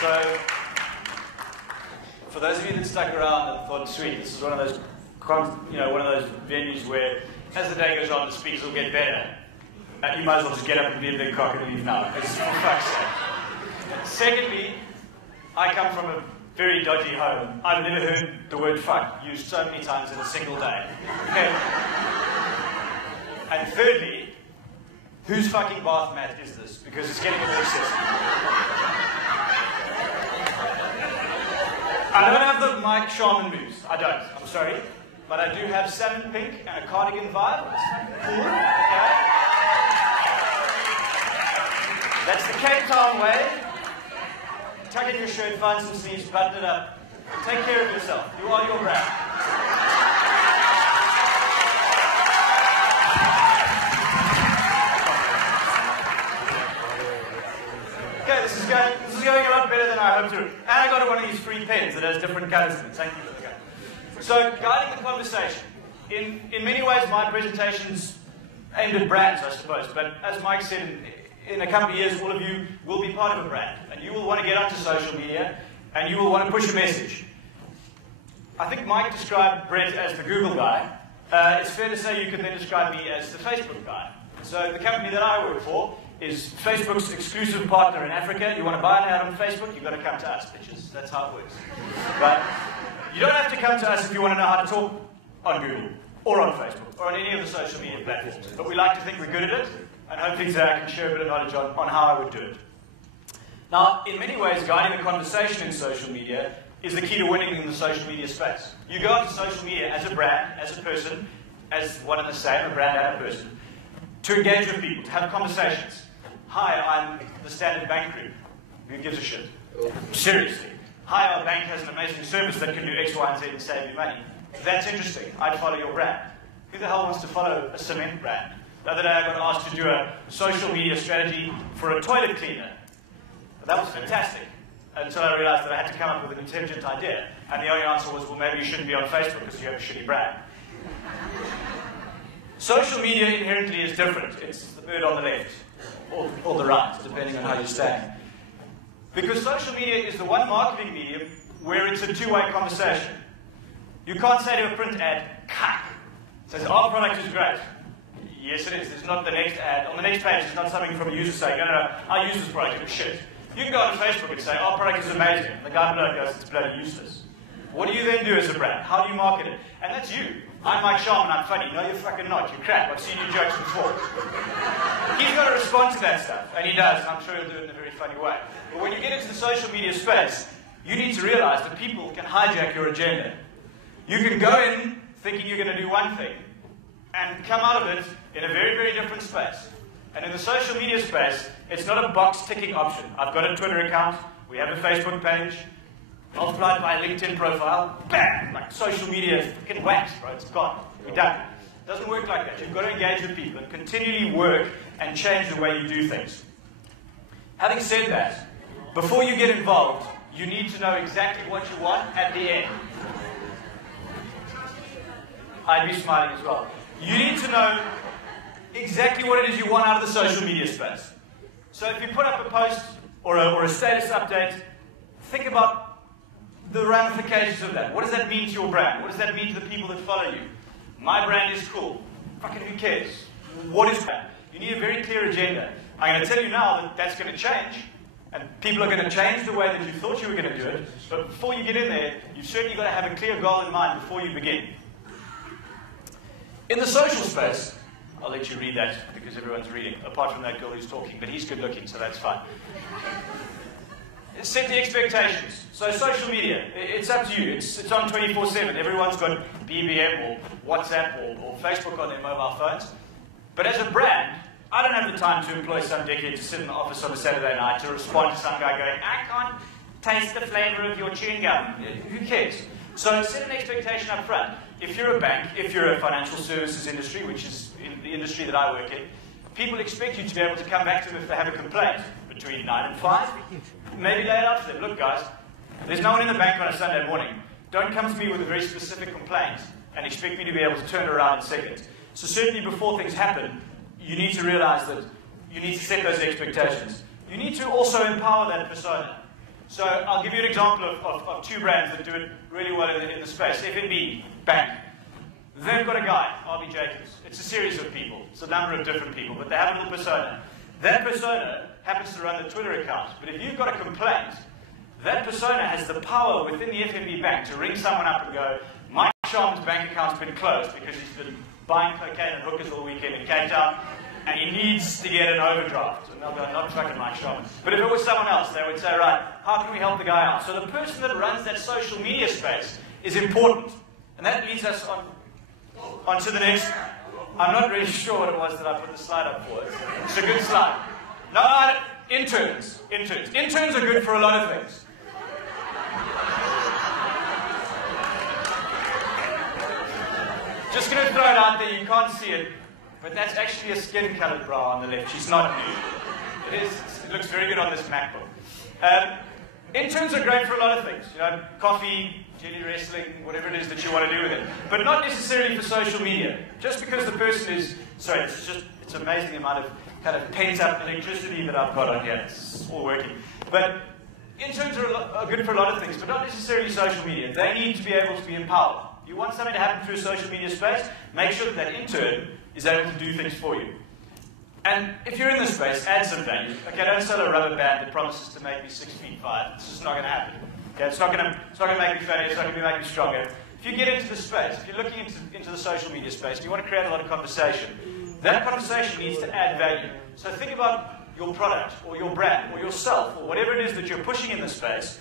So, for those of you that stuck around and thought, sweet, this is one of those, one of those venues where, as the day goes on, the speakers will get better. You might as well just get up and be a big cock and leave now. It's for fuck's sake. Secondly, I come from a very dodgy home. I've never heard the word fuck used so many times in a single day. Okay. And thirdly, whose fucking bath mat is this? Because it's getting a bit excessive. I don't have the Mike Sharman moves. I don't. I'm sorry. But I do have salmon pink and a cardigan vibe. It's cool. Okay. That's the Cape Town way. Tuck in your shirt, find some sleeves, button it up. Take care of yourself. You are your brand. Okay, this is going a lot better than I hoped to. And I got one of these free pens that has different colors in it. Thank you for the gun. So, guiding the conversation. In many ways, my presentation's aimed at brands, I suppose. But as Mike said, in a couple of years, all of you will be part of a brand. And you will want to get onto social media, and you will want to push a message. I think Mike described Brett as the Google guy. It's fair to say you can then describe me as the Facebook guy. So the company that I work for is Facebook's exclusive partner in Africa. You want to buy an ad on Facebook, you've got to come to us, bitches. That's how it works. But you don't have to come to us if you want to know how to talk on Google, or on Facebook, or on any of the social media platforms. But we like to think we're good at it, and hopefully today I can share a bit of knowledge on how I would do it. Now, in many ways, guiding the conversation in social media is the key to winning in the social media space. You go into social media as a brand, as a person, as one and the same, a brand and a person, to engage with people, to have conversations. Hi, I'm the Standard Bank Group. Who gives a shit? Seriously. Hi, our bank has an amazing service that can do X, Y, and Z and save you money. That's interesting. I'd follow your brand. Who the hell wants to follow a cement brand? The other day I got asked to do a social media strategy for a toilet cleaner. That was fantastic, until I realized that I had to come up with an intelligent idea. And the only answer was, well, maybe you shouldn't be on Facebook because you have a shitty brand. Social media inherently is different. It's the bird on the left, or the right, depending on how you stand. Because social media is the one marketing medium where it's a two-way conversation. You can't say to a print ad, "Cuck." It says, "Our product is great." Yes, it is. It's not the next ad. On the next page, it's not something from a user saying, no, I use this product, it was shit. You can go on Facebook and say, our product is amazing. The guy below goes, it's bloody useless. What do you then do as a brand? How do you market it? And that's you. I'm Mike Sharman, I'm funny. No, you're fucking not. You're crap. I've seen your jokes before. He's got to respond to that stuff. And he does. I'm sure he'll do it in a very funny way. But when you get into the social media space, you need to realize that people can hijack your agenda. You can go in thinking you're going to do one thing, and come out of it in a very, very different space. And in the social media space, it's not a box-ticking option. I've got a Twitter account, we have a Facebook page, multiplied by a LinkedIn profile, bam! Like social media is fucking wax, bro, it's gone. We're done. It doesn't work like that. You've got to engage with people and continually work and change the way you do things. Having said that, before you get involved, you need to know exactly what you want at the end. I'd be smiling as well. You need to know exactly what it is you want out of the social media space. So if you put up a post or a status update, think about the ramifications of that. What does that mean to your brand? What does that mean to the people that follow you? My brand is cool. Fucking who cares? What is brand? You need a very clear agenda. I'm going to tell you now that that's going to change, and people are going to change the way that you thought you were going to do it, but before you get in there, you've certainly got to have a clear goal in mind before you begin. In the social space, I'll let you read that because everyone's reading, apart from that girl who's talking, but he's good looking, so that's fine. Set the expectations. So social media, it's up to you. It's on 24/7. Everyone's got BBM or WhatsApp or Facebook on their mobile phones. But as a brand, I don't have the time to employ some dickhead to sit in the office on a Saturday night to respond to some guy going, I can't taste the flavor of your chewing gum. Who cares? So set an expectation up front. If you're a bank, if you're a financial services industry, which is in the industry that I work in, people expect you to be able to come back to them if they have a complaint between 9 and 5. Maybe lay it out to them. Look, guys, there's no one in the bank on a Sunday morning. Don't come to me with a very specific complaint and expect me to be able to turn it around in seconds. So certainly before things happen, you need to realize that you need to set those expectations. You need to also empower that persona. So I'll give you an example of two brands that do it really well in the space. FNB Bank. They've got a guy, RB Jacobs. It's a series of people. It's a number of different people, but they have a little persona. That persona happens to run the Twitter account. But if you've got a complaint, that persona has the power within the FNB Bank to ring someone up and go, Mike Sharman's bank account's been closed because he's been buying cocaine and hookers all weekend in Cape Town, and he needs to get an overdraft. And they'll go, not fucking Mike Sharman. But if it was someone else, they would say, right, how can we help the guy out? So the person that runs that social media space is important. And that leads us on to the next. I'm not really sure what it was that I put the slide up for. It's a good slide. No, interns. Interns are good for a lot of things. Just going to throw it out there, you can't see it, but that's actually a skin-colored bra on the left. She's not nude. It looks very good on this MacBook. Interns are great for a lot of things. You know, coffee, jelly wrestling, whatever it is that you want to do with it. But not necessarily for social media. Just because the person is, sorry, it's amazing the amount of kind of pent-up electricity that I've got on here. It's all working. But interns are good for a lot of things, but not necessarily social media. They need to be able to be empowered. You want something to happen through a social media space, make sure that that intern is able to do things for you. And if you're in this space, add some value. Okay, don't sell a rubber band that promises to make me 6'5". It's just not going to happen. Okay, it's not going to make me fatter, it's not going to make me stronger. If you get into the space, if you're looking into the social media space, and you want to create a lot of conversation, that conversation needs to add value. So think about your product, or your brand, or yourself, or whatever it is that you're pushing in the space,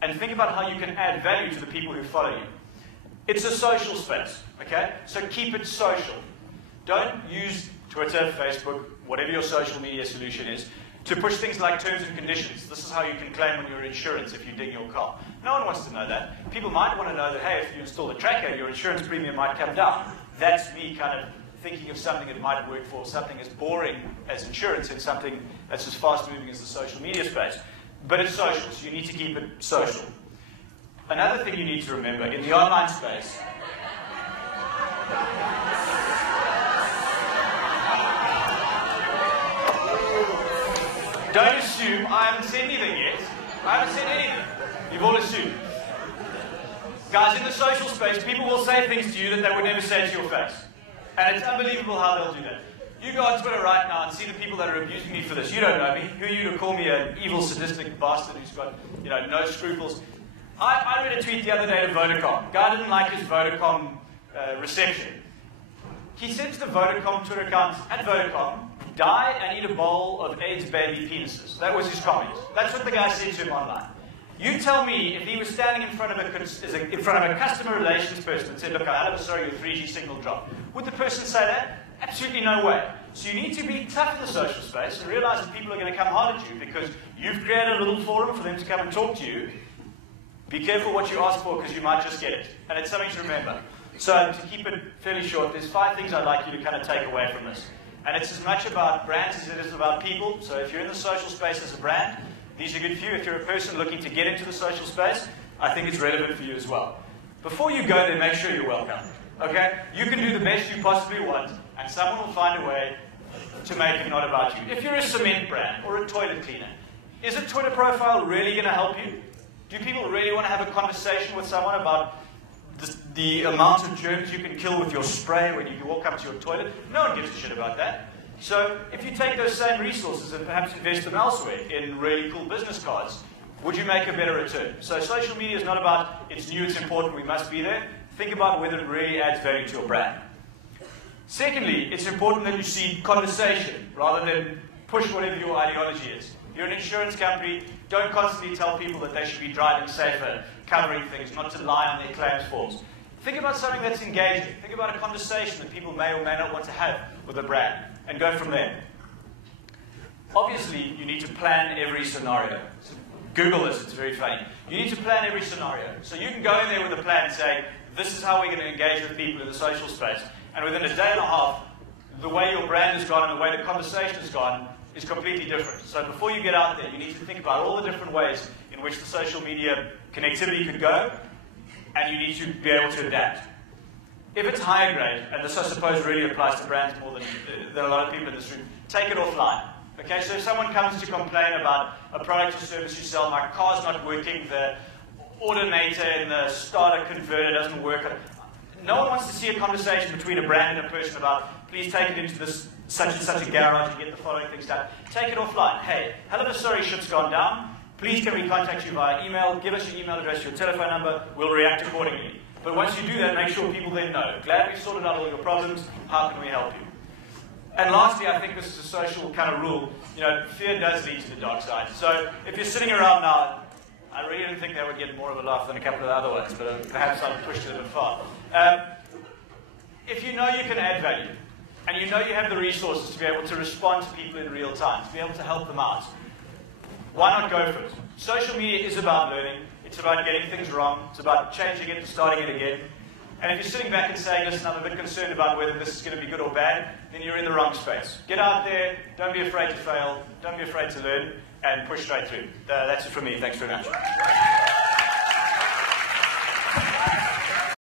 and think about how you can add value to the people who follow you. It's a social space, okay? So keep it social. Don't use Twitter, Facebook, whatever your social media solution is, to push things like terms and conditions. This is how you can claim on your insurance if you ding your car. No one wants to know that. People might want to know that, hey, if you install a tracker, your insurance premium might come down. That's me kind of thinking of something that might work for something as boring as insurance and something that's as fast-moving as the social media space. But it's social, so you need to keep it social. Another thing you need to remember, in the online space, don't assume I haven't said anything yet. I haven't said anything. You've all assumed. Guys, in the social space, people will say things to you that they would never say to your face. And it's unbelievable how they'll do that. You go on Twitter right now and see the people that are abusing me for this. You don't know me. Who are you to call me an evil, sadistic bastard who's got, no scruples? I read a tweet the other day to Vodacom. Guy didn't like his Vodacom reception. He said to the Vodacom Twitter account, at Vodacom, die and eat a bowl of AIDS baby penises. That was his comment. That's what the guy said to him online. You tell me, if he was standing in front of a customer relations person and said, look, I'm sorry, your 3G signal dropped, would the person say that? Absolutely no way. So you need to be tough in the social space and realize that people are going to come hard at you because you've created a little forum for them to come and talk to you. Be careful what you ask for because you might just get it. And it's something to remember. So to keep it fairly short, there's 5 things I'd like you to kind of take away from this. And it's as much about brands as it is about people. So if you're in the social space as a brand, these are good for you. If you're a person looking to get into the social space, I think it's relevant for you as well. Before you go there, make sure you're welcome. Okay? You can do the best you possibly want, and someone will find a way to make it not about you. If you're a cement brand or a toilet cleaner, is a Twitter profile really going to help you? Do people really want to have a conversation with someone about the amount of germs you can kill with your spray when you walk up to your toilet? No one gives a shit about that. So if you take those same resources and perhaps invest them elsewhere in really cool business cards, would you make a better return? So social media is not about it's new, it's important, we must be there. Think about whether it really adds value to your brand. Secondly, it's important that you see conversation rather than push whatever your ideology is. You're an insurance company, don't constantly tell people that they should be driving safer, covering things, not to lie on their claims forms. Think about something that's engaging. Think about a conversation that people may or may not want to have with a brand, and go from there. Obviously, you need to plan every scenario. So Google this, it's very funny. You need to plan every scenario. So you can go in there with a plan and say, this is how we're going to engage with people in the social space. And within a day and a half, the way your brand has gone and the way the conversation has gone is completely different. So before you get out there, you need to think about all the different ways in which the social media connectivity could go, and you need to be able to adapt. If it's higher grade, and this I suppose really applies to brands more than a lot of people in this room, take it offline. Okay, so if someone comes to complain about a product or service you sell, my car's not working, the alternator in the starter converter doesn't work. No one wants to see a conversation between a brand and a person about, please take it into this such and such a garage and get the following things done. Take it offline. Hey, hell of a sorry ship's gone down. Please can we contact you via email? Give us your email address, your telephone number. We'll react accordingly. But once you do that, make sure people then know. Glad we've sorted out all your problems. How can we help you? And lastly, I think this is a social kind of rule. You know, fear does lead to the dark side. So if you're sitting around now, I really didn't think they would get more of a laugh than a couple of the other ones, but perhaps I've pushed it a bit far. If you know you can add value, and you know you have the resources to be able to respond to people in real time, to be able to help them out, why not go for it? Social media is about learning. It's about getting things wrong. It's about changing it and starting it again. And if you're sitting back and saying, listen, I'm a bit concerned about whether this is going to be good or bad, then you're in the wrong space. Get out there. Don't be afraid to fail. Don't be afraid to learn. And push straight through. That's it from me. Thanks very much.